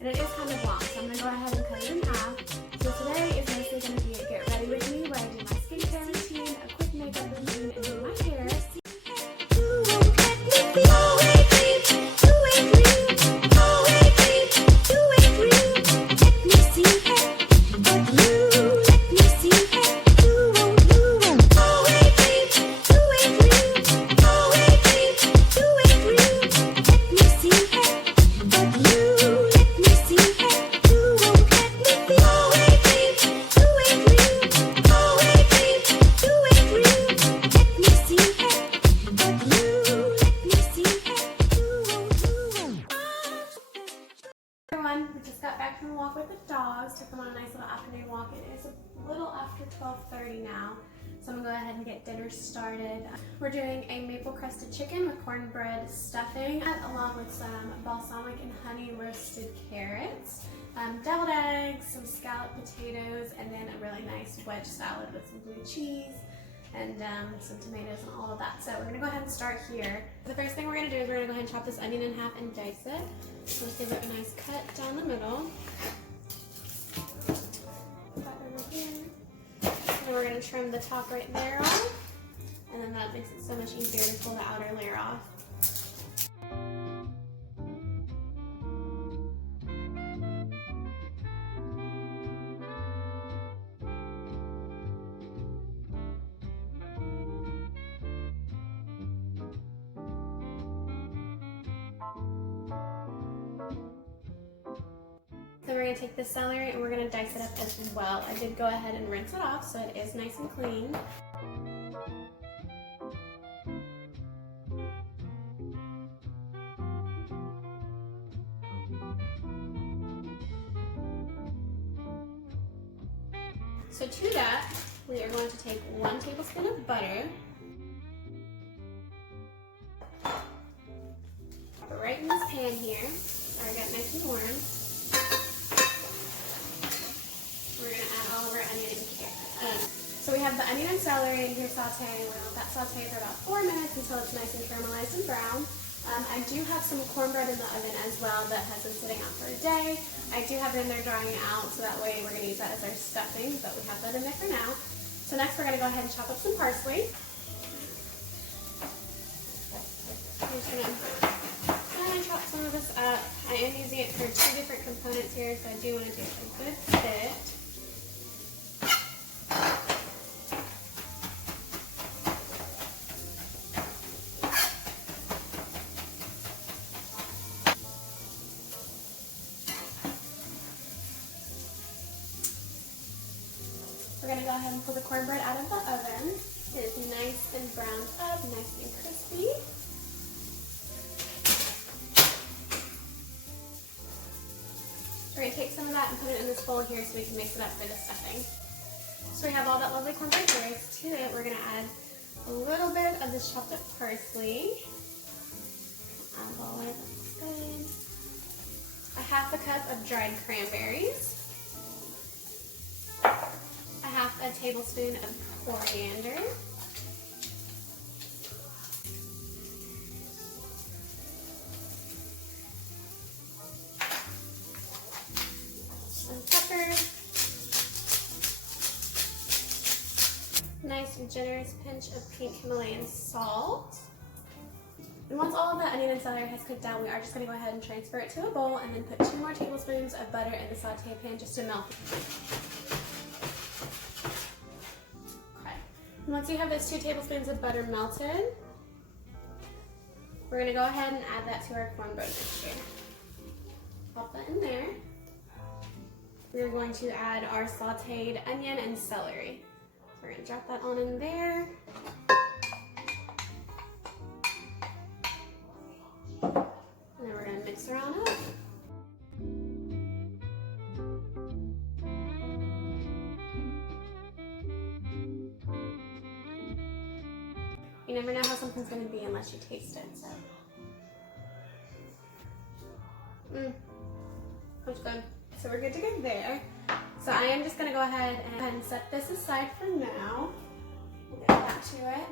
and it is kind of long, so I'm going to go ahead and cut it in half. So today is mostly going to be a get ready with me, where I do my skincare routine, a quick makeup routine, and do my hair. We just got back from a walk with the dogs, took them on a nice little afternoon walk. It is a little after 12:30 now, so I'm gonna go ahead and get dinner started. We're doing a maple crusted chicken with cornbread stuffing, along with some balsamic and honey roasted carrots, deviled eggs, some scalloped potatoes, and then a really nice wedge salad with some blue cheese and some tomatoes and all of that. So we're gonna go ahead and start here. The first thing we're gonna do is we're gonna go ahead and chop this onion in half and dice it. So let's give it a nice cut down the middle. Put that over here. And we're gonna trim the top right there off. And then that makes it so much easier to pull the outer layer off. Then we're going to take the celery and we're going to dice it up as well. I did go ahead and rinse it off so it is nice and clean. So to that, we are going to take 1 tablespoon of butter. Put it right in this pan here. Already got nice and warm. We're going to add all of our onion and carrot. So we have the onion and celery in here sauteing. We're going to let that saute for about 4 minutes until it's nice and caramelized and brown. I do have some cornbread in the oven as well that has been sitting out for a day. I do have it in there drying out, so that way we're going to use that as our stuffing, but we have that in there for now. So next we're going to go ahead and chop up some parsley. I'm just going to chop some of this up. I am using it for 2 different components here, so I do want to do a good bit. We're going to go ahead and pull the cornbread out of the oven. It is nice and browned up, nice and crispy. We're going to take some of that and put it in this bowl here so we can mix it up for the stuffing. So we have all that lovely cornbread here. To it, we're going to add a little bit of this chopped up parsley. Add all of it, that looks good. A half a cup of dried cranberries. A half a tablespoon of coriander. Some pepper. Nice and generous pinch of pink Himalayan salt. And once all of the onion and celery has cooked down, we are just going to go ahead and transfer it to a bowl and then put 2 more tablespoons of butter in the saute pan just to melt. Once you have those 2 tablespoons of butter melted, we're going to go ahead and add that to our cornbread mixture. Pop that in there. We're going to add our sauteed onion and celery. So we're going to drop that on in there. And then we're going to mix around up. You never know how something's going to be unless you taste it, so. Looks good. So we're good to go there. So I am just going to go ahead and set this aside for now. We'll get back to it.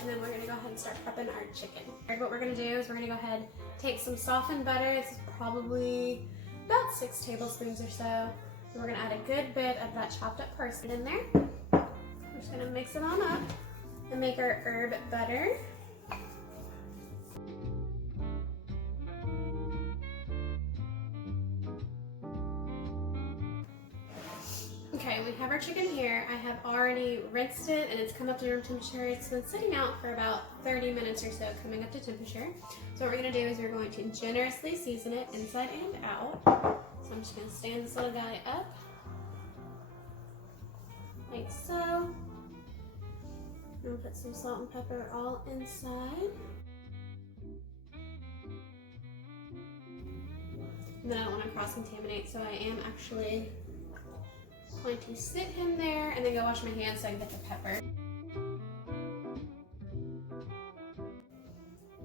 And then we're going to go ahead and start prepping our chicken. What we're going to do is we're going to go ahead and take some softened butter. This is probably about 6 tablespoons or so. And we're gonna add a good bit of that chopped up parsley in there. We're just gonna mix it on up and make our herb butter. Okay, we have our chicken here. I have already rinsed it and it's come up to room temperature. It's been sitting out for about 30 minutes or so, coming up to temperature. So what we're gonna do is we're going to generously season it inside and out. So I'm just gonna stand this little guy up, like so. I'm gonna put some salt and pepper all inside. And then I don't wanna cross-contaminate, so I am actually going to sit him there and then go wash my hands so I can get the pepper.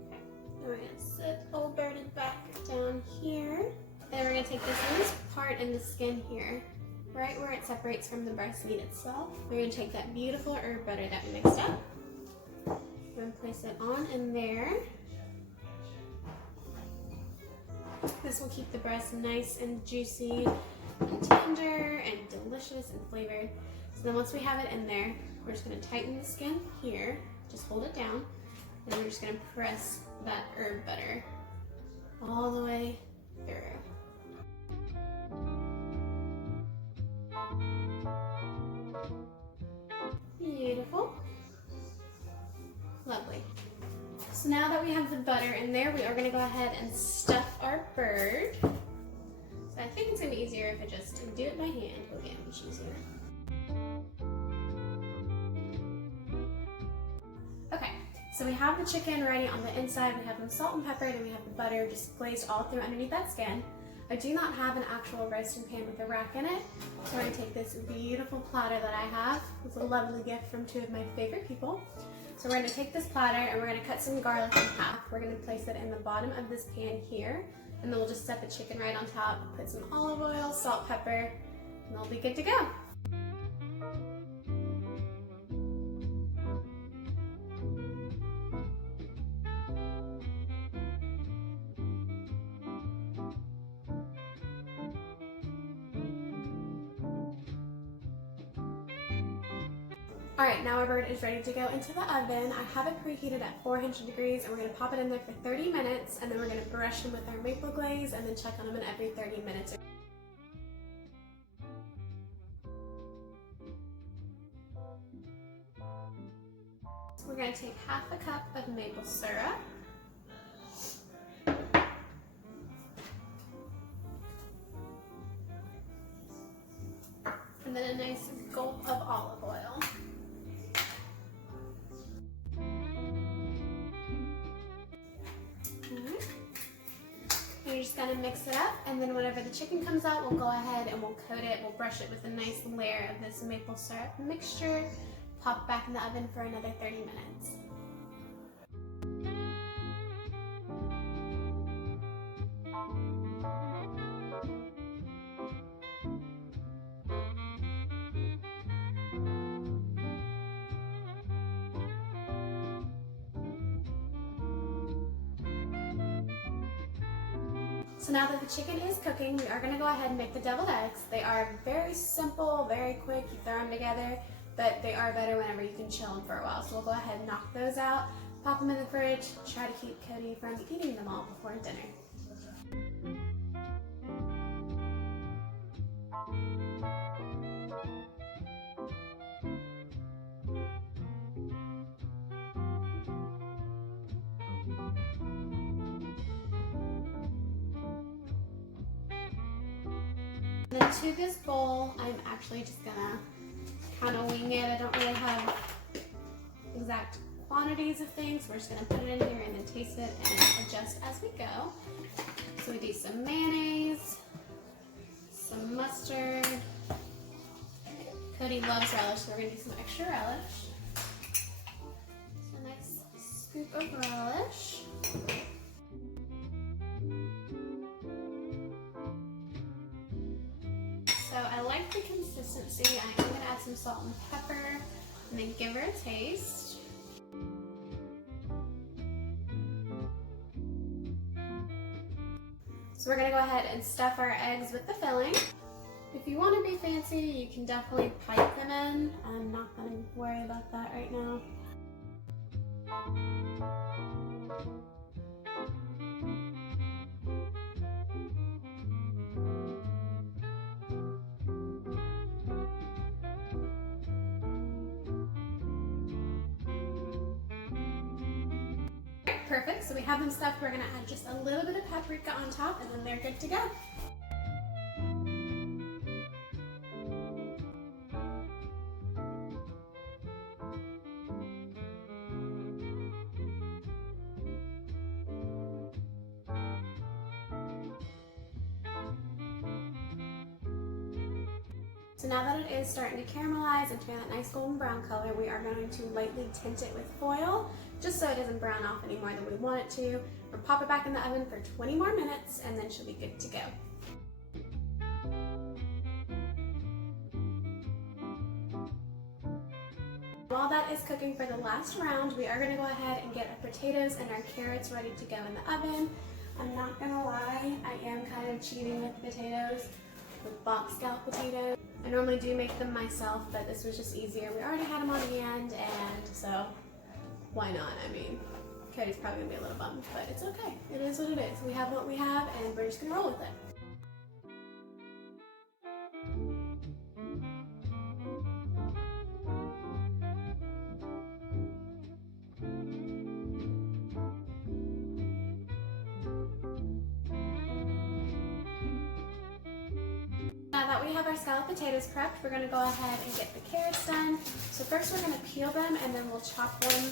Okay, we're gonna sit old birdie back down here. Then we're gonna take this loose part in the skin here, right where it separates from the breast meat itself. We're gonna take that beautiful herb butter that we mixed up. We're gonna place it on in there. This will keep the breast nice and juicy and tender and delicious and flavored. So then once we have it in there, we're just gonna tighten the skin here, just hold it down, and we're just gonna press that herb butter all the way through. Beautiful. Lovely. So now that we have the butter in there, we are gonna go ahead and stuff our bird. I think it's gonna be easier if I just do it by hand. It'll get much easier. Okay, so we have the chicken ready on the inside. We have the salt and pepper, and we have the butter just glazed all through underneath that skin. I do not have an actual roasting pan with a rack in it, so I'm gonna take this beautiful platter that I have. It's a lovely gift from 2 of my favorite people. So we're gonna take this platter and we're gonna cut some garlic in half. We're gonna place it in the bottom of this pan here. And then we'll just set the chicken right on top, put some olive oil, salt, pepper, and they'll be good to go. All right, now our bird is ready to go into the oven. I have it preheated at 400 degrees and we're gonna pop it in there for 30 minutes and then we're gonna brush them with our maple glaze and then check on them in every 30 minutes. So we're gonna take half a cup of maple syrup. And then a nice gulp of olive oil. You're just gonna mix it up, and then whenever the chicken comes out, we'll go ahead and we'll coat it, we'll brush it with a nice layer of this maple syrup mixture, pop back in the oven for another 30 minutes. So now that the chicken is cooking, we are going to go ahead and make the deviled eggs. They are very simple, very quick, you throw them together, but they are better whenever you can chill them for a while. So we'll go ahead and knock those out, pop them in the fridge, try to keep Cody from eating them all before dinner. And then to this bowl, I'm actually just gonna kind of wing it. I don't really have exact quantities of things. We're just gonna put it in here and then taste it and adjust as we go. So we do some mayonnaise, some mustard. Cody loves relish, so we're gonna do some extra relish. So a nice scoop of relish. So I like the consistency. I am going to add some salt and pepper and then give her a taste. So we're gonna go ahead and stuff our eggs with the filling. If you want to be fancy, you can definitely pipe them in. I'm not gonna worry about that right now. Perfect, so we have them stuffed. We're gonna add just a little bit of paprika on top and then they're good to go. So now that it is starting to caramelize and turn that nice golden brown color, we are going to lightly tint it with foil, just so it doesn't brown off any more than we want it to. We'll pop it back in the oven for 20 more minutes and then she'll be good to go. While that is cooking for the last round, we are going to go ahead and get our potatoes and our carrots ready to go in the oven. I'm not going to lie, I am kind of cheating with potatoes, with box scallop potatoes. I normally do make them myself, but this was just easier. We already had them on hand, and so why not? I mean, Cody's probably gonna be a little bummed, but it's okay. It is what it is. We have what we have, and we're just gonna roll with it. Now that we have our scalloped potatoes prepped, we're going to go ahead and get the carrots done. So first we're going to peel them and then we'll chop them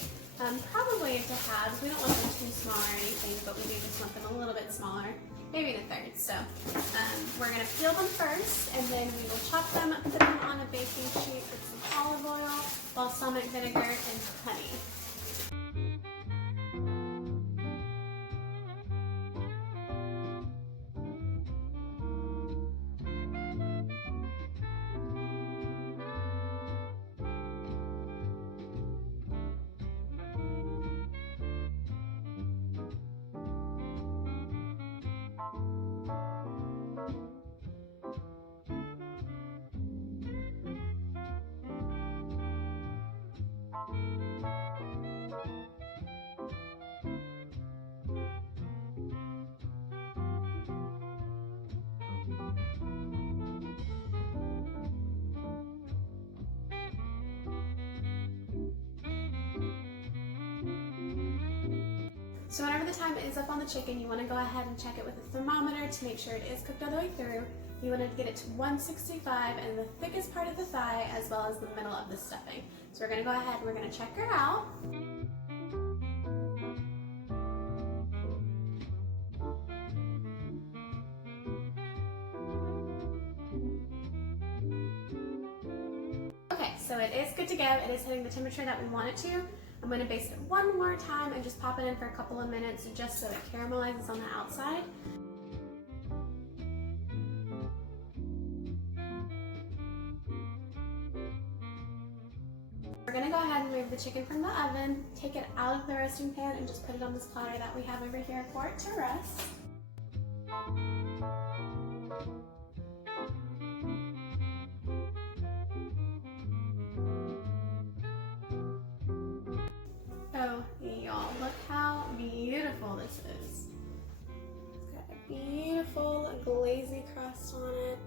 probably into halves. We don't want them too small or anything, but we do just want them a little bit smaller, maybe in a third. So we're going to peel them first and then we will chop them, put them on a baking sheet with some olive oil, balsamic vinegar, and honey. So whenever the time is up on the chicken, you want to go ahead and check it with a thermometer to make sure it is cooked all the way through. You want to get it to 165 and the thickest part of the thigh as well as the middle of the stuffing. So we're going to go ahead and we're going to check her out. Okay, so it is good to go. It is hitting the temperature that we want it to. I'm going to baste it one more time and just pop it in for a couple of minutes just so it caramelizes on the outside. We're going to go ahead and remove the chicken from the oven, take it out of the roasting pan, and just put it on this platter that we have over here for it to rest. Oh, y'all, look how beautiful this is. It's got a beautiful glazy crust on it.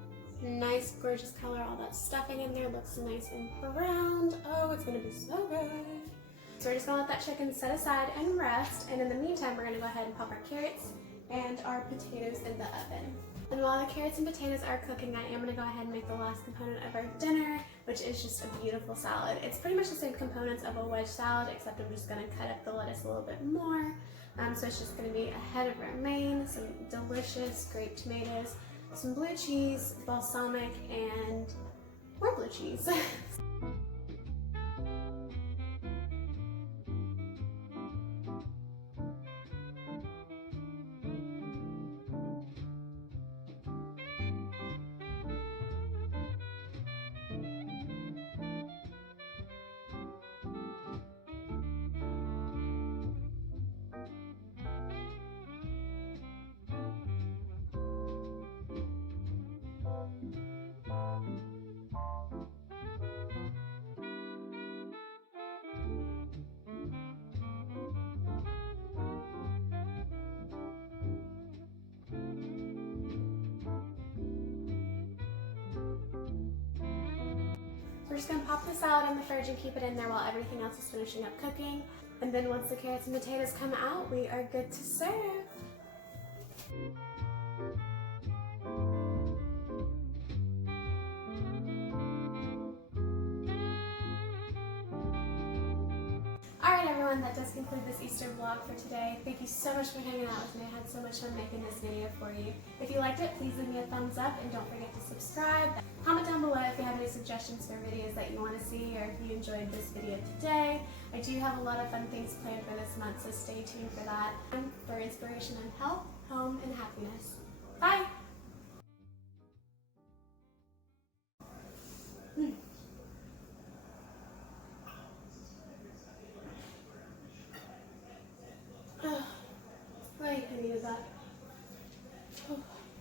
Nice, gorgeous color. All that stuffing in there looks nice and browned. Oh, it's gonna be so good. So we're just gonna let that chicken set aside and rest. And in the meantime, we're gonna go ahead and pop our carrots and our potatoes in the oven. And while the carrots and potatoes are cooking, I am going to go ahead and make the last component of our dinner, which is just a beautiful salad. It's pretty much the same components of a wedge salad, except I'm just going to cut up the lettuce a little bit more. So it's just going to be a head of romaine, some delicious grape tomatoes, some blue cheese, balsamic, and more blue cheese. just gonna pop this out in the fridge and keep it in there while everything else is finishing up cooking. And then once the carrots and potatoes come out, we are good to serve. Alright everyone, that does conclude this Easter vlog for today. Thank you so much for hanging out with me. I had so much fun making this video for you. If you liked it, please leave me a thumbs up and don't forget to subscribe. Comment down below if you have any suggestions for videos that you want to see or if you enjoyed this video today. I do have a lot of fun things planned for this month, so stay tuned for that. For inspiration and health, home, and happiness. Bye! Right, I needed that.